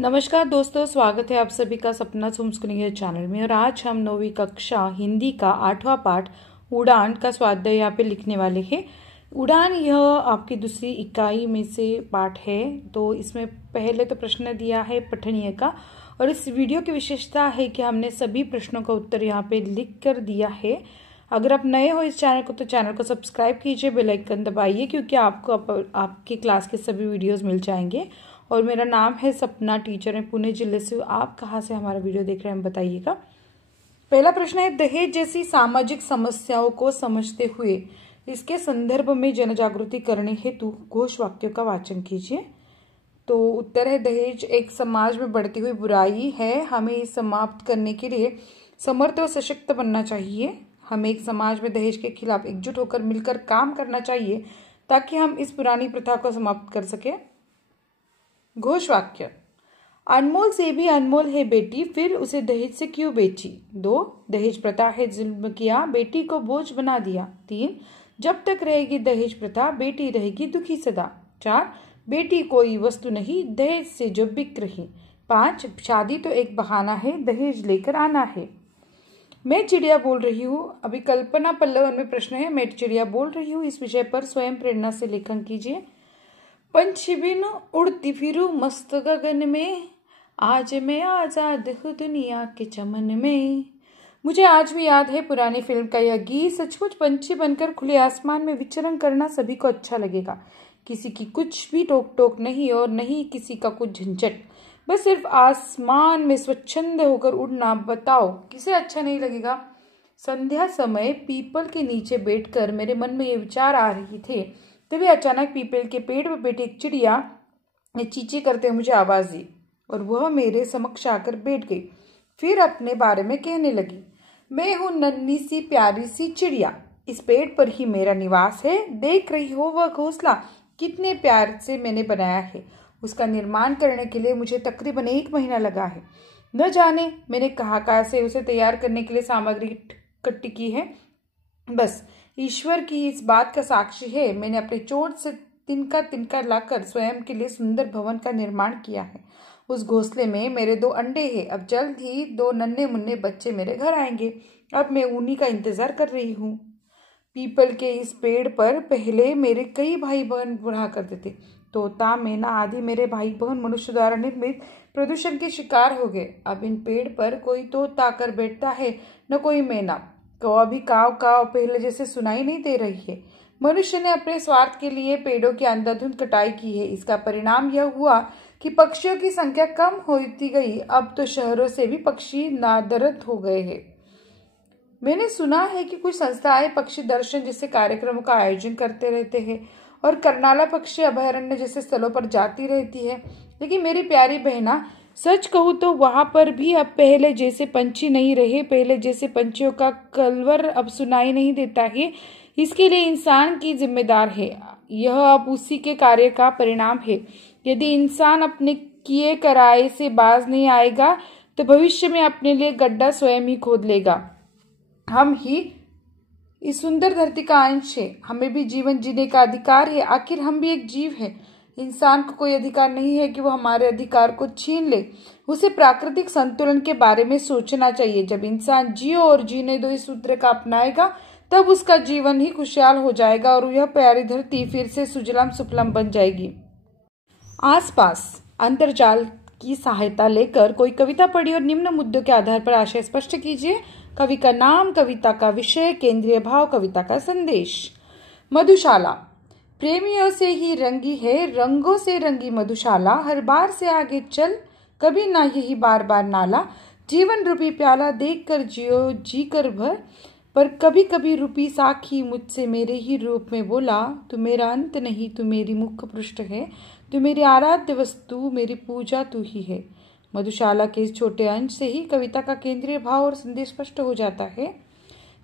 नमस्कार दोस्तों, स्वागत है आप सभी का सपना होम स्कूलिंग चैनल में। और आज हम 9वीं कक्षा हिंदी का 8वां पाठ उड़ान का स्वाध्याय यहाँ पे लिखने वाले हैं। उड़ान यह आपकी दूसरी इकाई में से पाठ है। तो इसमें पहले तो प्रश्न दिया है पठनीय का, और इस वीडियो की विशेषता है कि हमने सभी प्रश्नों का उत्तर यहाँ पे लिख कर दिया है। अगर आप नए हो इस चैनल को तो चैनल को सब्सक्राइब कीजिए, बेल आइकन दबाइए, क्योंकि आपको आपकी क्लास के सभी वीडियोस मिल जाएंगे। और मेरा नाम है सपना, टीचर है पुणे जिले से। आप कहाँ से हमारा वीडियो देख रहे हैं बताइएगा। पहला प्रश्न है, दहेज जैसी सामाजिक समस्याओं को समझते हुए इसके संदर्भ में जन जागृति करने हेतु घोष वाक्यों का वाचन कीजिए। तो उत्तर है, दहेज एक समाज में बढ़ती हुई बुराई है। हमें इस समाप्त करने के लिए समर्थ और सशक्त बनना चाहिए। हमें एक समाज में दहेज के खिलाफ एकजुट होकर मिलकर काम करना चाहिए ताकि हम इस पुरानी प्रथा को समाप्त कर सके। घोष वाक्य, अनमोल से भी अनमोल है बेटी, फिर उसे दहेज से क्यों बेची। 2, दहेज प्रथा है जुल्म किया, बेटी को बोझ बना दिया। 3, जब तक रहेगी दहेज प्रथा बेटी रहेगी दुखी सदा। 4, बेटी कोई वस्तु नहीं दहेज से जो बिक रही। 5, शादी तो एक बहाना है दहेज लेकर आना है। मैं चिड़िया बोल रही हूँ। अभी कल्पना पल्लवन में प्रश्न है, मैं चिड़िया बोल रही हूँ। इस विषय पर स्वयं प्रेरणा से लेखन कीजिए। पंछी बिन उड़ती फिरूं मस्त गगन में, आज मैं आजाद हूँ दुनिया के चमन में। मुझे आज भी याद है पुरानी फिल्म का यह गीत। सचमुच पंछी बनकर खुले आसमान में विचरण करना सभी को अच्छा लगेगा। किसी की कुछ भी टोक टोक नहीं और नहीं किसी का कुछ झंझट, बस सिर्फ आसमान में स्वच्छंद होकर उड़ना। बताओ किसे अच्छा नहीं लगेगा। संध्या समय पीपल के नीचे बैठकर मेरे मन में ये विचार आ रही थे, तभी अचानक पीपल के पेड़ पर बैठी एक चिड़िया ने चींची करते मुझे आवाज दी और वह मेरे समक्ष आकर बैठ गई। फिर अपने बारे में कहने लगी, मैं हूँ नन्ही सी प्यारी सी चिड़िया, इस पेड़ पर ही मेरा निवास है। देख रही हो वह घोंसला कितने प्यार से मैंने बनाया है। उसका निर्माण करने के लिए मुझे तकरीबन 1 महीना लगा है। न जाने मैंने कहाँ से उसे तैयार करने के लिए सामग्री इकट्ठी की है। बस ईश्वर की इस बात का साक्षी है, मैंने अपने चोट से तिनका तिनका लाकर स्वयं के लिए सुंदर भवन का निर्माण किया है। उस घोंसले में मेरे 2 अंडे हैं। अब जल्द ही 2 नन्हे मुन्ने बच्चे मेरे घर आएंगे। अब मैं उन्हीं का इंतजार कर रही हूँ। पीपल के इस पेड़ पर पहले मेरे कई भाई बहन रहा करते थे। तोता मैना आदि मेरे भाई बहन मनुष्य द्वारा निर्मित प्रदूषण के शिकार हो गए। अब इन पेड़ पर कोई तोता आकर बैठता है, न कोई मैना। तो अभी काव काव पहले जैसे सुनाई नहीं दे रही है। मनुष्य ने अपने स्वार्थ के लिए पेड़ों की अंधाधुंध कटाई की है। इसका परिणाम यह हुआ कि पक्षियों की संख्या कम होती गई। अब तो शहरों से भी पक्षी नादरद हो गए हैं। मैंने सुना है कि कुछ संस्थाएं पक्षी दर्शन जैसे कार्यक्रमों का आयोजन करते रहते हैं और करनाला पक्षी अभयारण्य जैसे स्थलों पर जाती रहती है। लेकिन मेरी प्यारी बहना, सच कहूँ तो वहां पर भी अब पहले जैसे पंछी नहीं रहे। पहले जैसे पंछियों का कलवर अब सुनाई नहीं देता है। इसके लिए इंसान की जिम्मेदार है। यह अब उसी के कार्य का परिणाम है। यदि इंसान अपने किए कराए से बाज नहीं आएगा तो भविष्य में अपने लिए गड्ढा स्वयं ही खोद लेगा। हम ही इस सुंदर धरती का अंश है। हमें भी जीवन जीने का अधिकार है। आखिर हम भी एक जीव है। इंसान को कोई अधिकार नहीं है कि वो हमारे अधिकार को छीन ले। उसे प्राकृतिक संतुलन के बारे में सोचना चाहिए। जब इंसान जियो और जीने दो इस सूत्र का अपनाएगा तब उसका जीवन ही खुशहाल हो जाएगा और यह प्यारी धरती फिर से सुजलाम सुफलाम बन जाएगी। आसपास अंतर्जाल की सहायता लेकर कोई कविता पढ़ी और निम्न मुद्दों के आधार पर आशय स्पष्ट कीजिए। कवि का नाम, कविता का विषय, केंद्रीय भाव, कविता का संदेश। मधुशाला प्रेमियों से ही रंगी है, रंगों से रंगी मधुशाला। हर बार से आगे चल, कभी ना यही बार बार नाला। जीवन रूपी प्याला देख कर जियो जी कर भर, पर कभी कभी रूपी साखी मुझसे मेरे ही रूप में बोला, तू मेरा अंत नहीं, तू मेरी मुख पृष्ठ है, तू मेरी आराध्य वस्तु, मेरी पूजा तू ही है। मधुशाला के इस छोटे अंश से ही कविता का केंद्रीय भाव और संदेश स्पष्ट हो जाता है।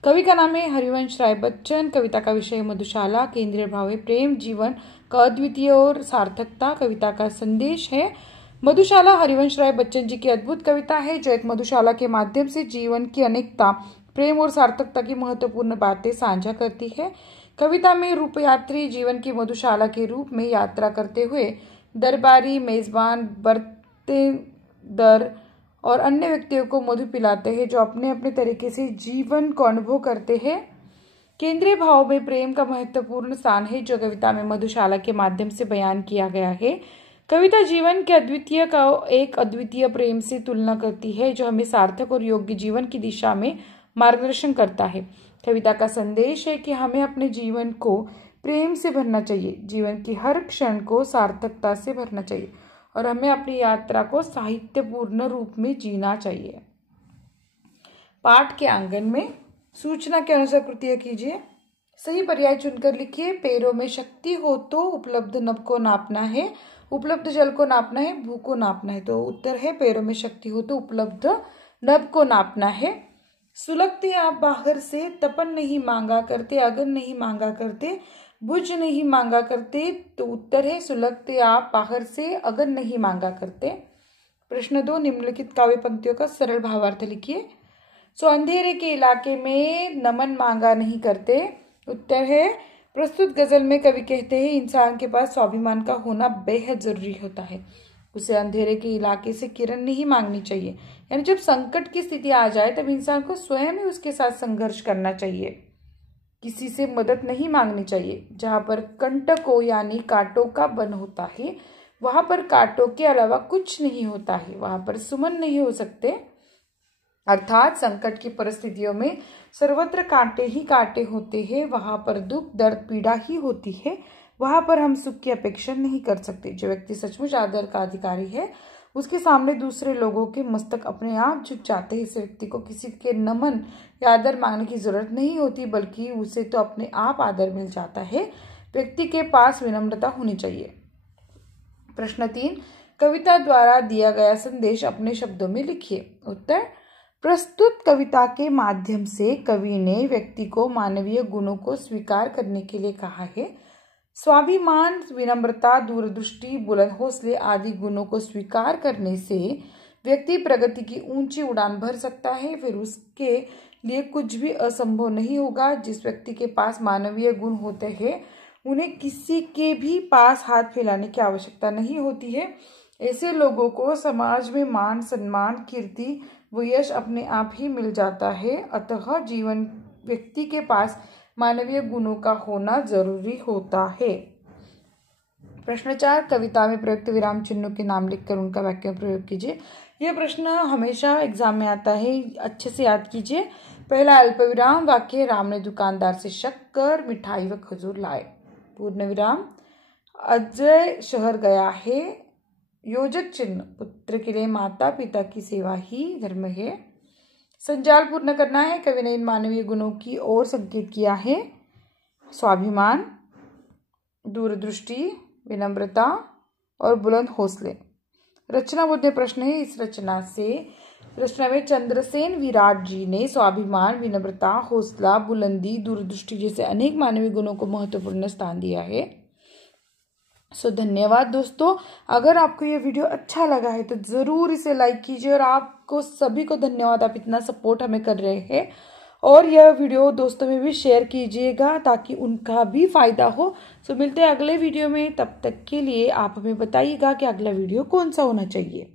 कवि का नाम है हरिवंश राय बच्चन। कविता का विषय मधुशाला। केंद्रीय भाव है प्रेम, जीवन का अद्वितीय और सार्थकता। कविता का संदेश है मधुशाला। हरिवंश राय बच्चन जी की अद्भुत कविता है जो एक मधुशाला के माध्यम से जीवन की अनेकता, प्रेम और सार्थकता की महत्वपूर्ण बातें साझा करती है। कविता में रूपयात्री जीवन की मधुशाला के रूप में यात्रा करते हुए दरबारी, मेजबान, दर और अन्य व्यक्तियों को मधु पिलाते हैं जो अपने अपने तरीके से जीवन को अनुभव करते हैं। केंद्रीय भाव में प्रेम का महत्वपूर्ण स्थान है जो कविता में मधुशाला के माध्यम से बयान किया गया है। कविता जीवन के अद्वितीय का एक अद्वितीय प्रेम से तुलना करती है जो हमें सार्थक और योग्य जीवन की दिशा में मार्गदर्शन करता है। कविता का संदेश है कि हमें अपने जीवन को प्रेम से भरना चाहिए, जीवन की हर क्षण को सार्थकता से भरना चाहिए और हमें अपनी यात्रा को साहित्यपूर्ण रूप में जीना चाहिए। पाठ के आंगन में सूचना के अनुसार प्रक्रिया कीजिए। सही पर्याय चुनकर लिखिए। पैरों में शक्ति हो तो उपलब्ध नभ को नापना है, उपलब्ध जल को नापना है, भू को नापना है। तो उत्तर है पैरों में शक्ति हो तो उपलब्ध नभ को नापना है। सुलगते आप बाहर से, तपन नहीं मांगा करते, अगन नहीं मांगा करते, बुझ नहीं मांगा करते। तो उत्तर है सुलगते आप बाहर से, अगन नहीं मांगा करते। प्रश्न 2, निम्नलिखित काव्य पंक्तियों का सरल भावार्थ लिखिए। अंधेरे के इलाके में नमन मांगा नहीं करते। उत्तर है प्रस्तुत गजल में कवि कहते हैं इंसान के पास स्वाभिमान का होना बेहद जरूरी होता है। उसे अंधेरे के इलाके से किरण नहीं मांगनी चाहिए, यानी जब संकट की स्थिति आ जाए तब इंसान को स्वयं ही उसके साथ संघर्ष करना चाहिए, किसी से मदद नहीं मांगनी चाहिए। जहां पर कंटकों यानी कांटों का वन होता है वहां पर कांटों के अलावा कुछ नहीं होता है, वहां पर सुमन नहीं हो सकते। अर्थात संकट की परिस्थितियों में सर्वत्र कांटे ही कांटे होते हैं, वहां पर दुख दर्द पीड़ा ही होती है, वहां पर हम सुख की अपेक्षा नहीं कर सकते। जो व्यक्ति सचमुच आदर का अधिकारी है उसके सामने दूसरे लोगों के मस्तक अपने आप झुक जाते हैं। इस व्यक्ति को किसी के नमन या आदर मांगने की जरूरत नहीं होती, बल्कि उसे तो अपने आप आदर मिल जाता है। व्यक्ति के पास विनम्रता होनी चाहिए। प्रश्न 3, कविता द्वारा दिया गया संदेश अपने शब्दों में लिखिए। उत्तर, प्रस्तुत कविता के माध्यम से कवि ने व्यक्ति को मानवीय गुणों को स्वीकार करने के लिए कहा है। स्वाभिमान, विनम्रता, दूरदृष्टि, बुलंद हौसले आदि गुणों को स्वीकार करने से व्यक्ति प्रगति की ऊंची उड़ान भर सकता है। फिर उसके लिए कुछ भी असंभव नहीं होगा। जिस व्यक्ति के पास मानवीय गुण होते हैं उन्हें किसी के भी पास हाथ फैलाने की आवश्यकता नहीं होती है। ऐसे लोगों को समाज में मान, सम्मान, कीर्ति व यश अपने आप ही मिल जाता है। अतः जीवन व्यक्ति के पास मानवीय गुणों का होना जरूरी होता है। प्रश्न 4, कविता में प्रयुक्त विराम चिन्हों के नाम लिखकर उनका वाक्य में प्रयोग कीजिए। यह प्रश्न हमेशा एग्जाम में आता है, अच्छे से याद कीजिए। पहला अल्पविराम वाक्य, राम ने दुकानदार से शक्कर, मिठाई व खजूर लाए। पूर्ण विराम, अजय शहर गया है। योजक चिन्ह, पुत्र के लिए माता पिता की सेवा ही धर्म है। संजाल पूर्ण करना है। कवि ने इन मानवीय गुणों की ओर संकेत किया है। स्वाभिमान, दूरदृष्टि, विनम्रता और बुलंद हौसले। रचना बोधने प्रश्न है। इस रचना में चंद्रसेन विराट जी ने स्वाभिमान, विनम्रता, हौसला, बुलंदी, दूरदृष्टि जैसे अनेक मानवीय गुणों को महत्वपूर्ण स्थान दिया है। धन्यवाद दोस्तों। अगर आपको यह वीडियो अच्छा लगा है तो जरूर इसे लाइक कीजिए और आपको सभी को धन्यवाद, आप इतना सपोर्ट हमें कर रहे हैं। और यह वीडियो दोस्तों में भी शेयर कीजिएगा ताकि उनका भी फायदा हो। मिलते हैं अगले वीडियो में, तब तक के लिए आप हमें बताइएगा कि अगला वीडियो कौन सा होना चाहिए।